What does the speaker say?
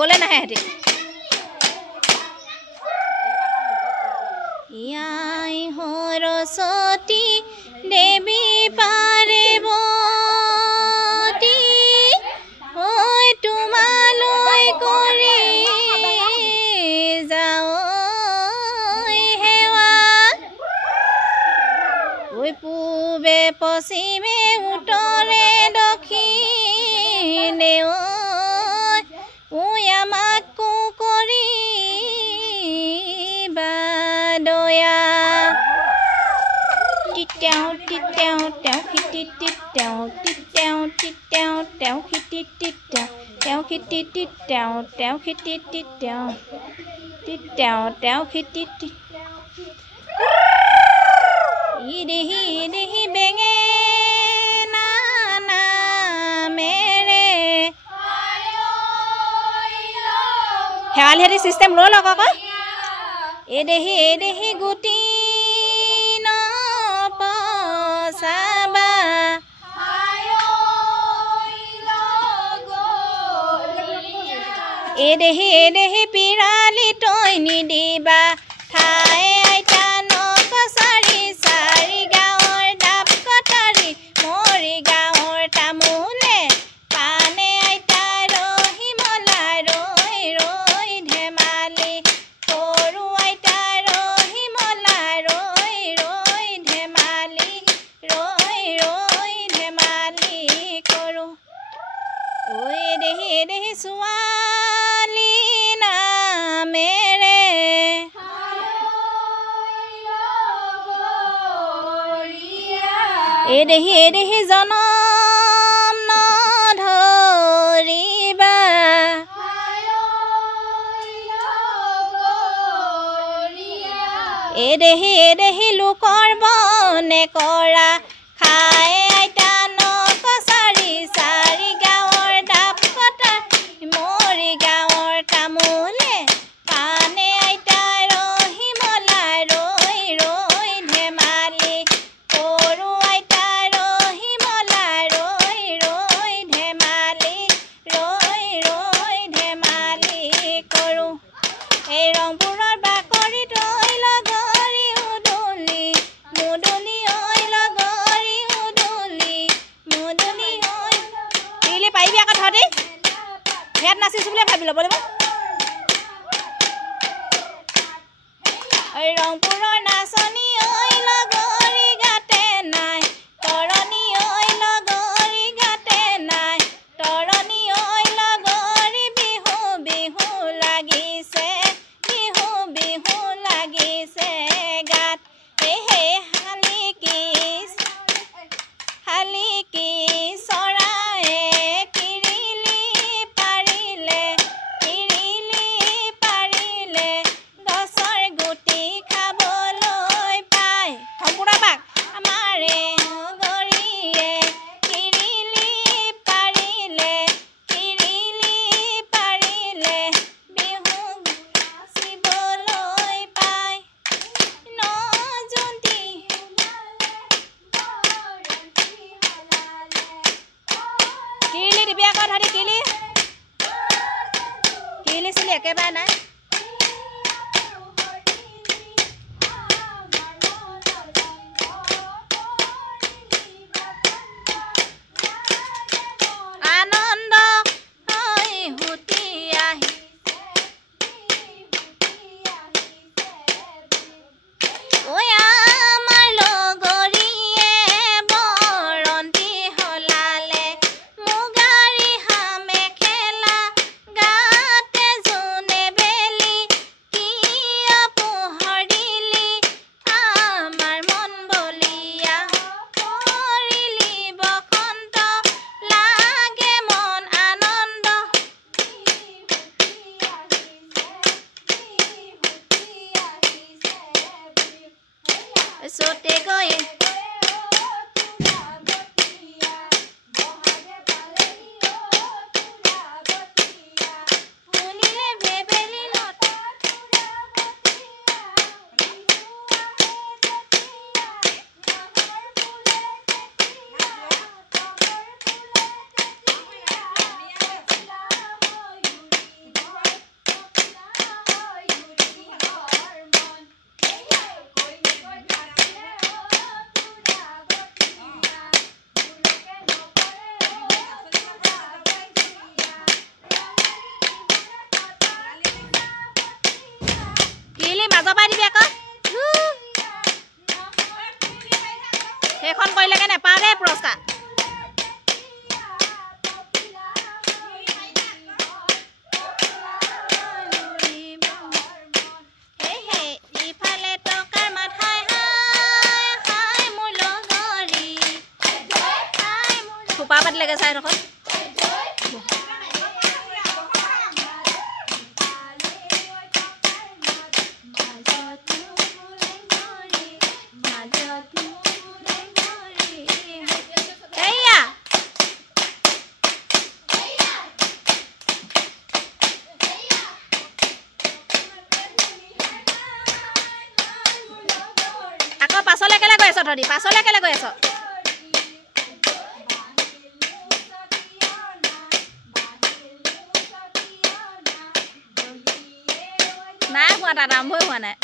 নগলে নাহে হেতি ইয়াই সৰস্বতী দেৱী পাৰ্বতী ঐ তোমালৈ কৰি যাওঁ হেৱা ঐ পূবে পশ্চিমে উত্তৰে দক্ষিণে ঐ আমাকো কৰিবা দয়া টিটেও টিটেও তেওঁ খিটি টিটেও টিটেও টিটেও তেওঁ খিটি টিটেও তেওঁ খিটি টিটেও তেওঁ খিটি টিটেও টিটেও তেওঁ খিটি ইদেহি ইদেহি বেঙে না মেৰে হেৱালি চিষ্টেম লৈ লওক আকৌ এদেহি গুটি নপচাবা এদেহি পিৰালি তই নিদিবা ঠাই আইতা নকছাৰি চাৰি গাঁৱৰ ডাব কটাৰী মৰি গাঁৱৰ তামোলে পানে আইতা ৰহি মলা ৰৈ ৰৈ ধেমালি সৰু আইতা ৰহি মলা ৰৈ ৰৈ ধেমালি কৰোঁ ঐ এদেহি ছোৱালী নামেৰে এদেহি জনম নধৰিবা এদেহি লোকৰ বনে কৰা খাই আইতা নকছাৰি চাৰি গাঁৱৰ ডাব কটা মৰি গাঁৱৰ তামোলে পানে আইতা ৰহি মলা ৰৈ ৰৈ ধেমালি সৰু আইতা ৰহি মলা ৰৈ ৰৈ ধেমালি কৰোঁ এই ৰংপুৰৰ বাকৰি তৈ লগৰী উদুলি মুদুলি ঐ লগৰী উদুলি মুদুলি ঐ দিলি পাৰিবি আকৌ তহঁতি ইয়াত নাচিছোঁ বুলি ভাবি ল'ব লাগিব ঐ ৰংপুৰৰ নাচনী ঐ লগৰী গাতে নাই তৰণী ঐ লগৰী গাতে নাই তৰণী ঐ লগৰী বিহু বিহু লাগিছে গাত হে শালিকি চৰায়ে কিৰিলি পাৰিলে গছৰ গুটি খাবলৈ পায় সম্পূৰ্ণ পাক আমাৰে গৰিয়ে কিৰিলি পাৰিলে বিহু চিবলৈ পায় নজুন্তি কিৰিলি দিবি আকৌ ধৰি কিৰিলি চিলি একেবাৰে নাই আনন্দ হৈ হুতি আহি ঐ আমাৰ লগৰীয়ে বৰন্তি হলালে মুগাৰী হামে খেলা গাতে জোনে বেলি কিয় পোহৰ দিলি আমাৰ মন বলিয়া কৰিলি বসন্ত লাগে মন আনন্দ চতে গৈ শুনিলে ভেবেলি নত এইখন কৰিলেগে নেপাওঁ দেই পুৰস্কাৰ খোপা পাতিলেগে চাই দেখোন আকৌ পাছলৈ কেলে গৈ আছ ধৰি পাছলৈ কেলে গৈ আছ নাই হোৱা তাত আৰম্ভই হোৱা নাই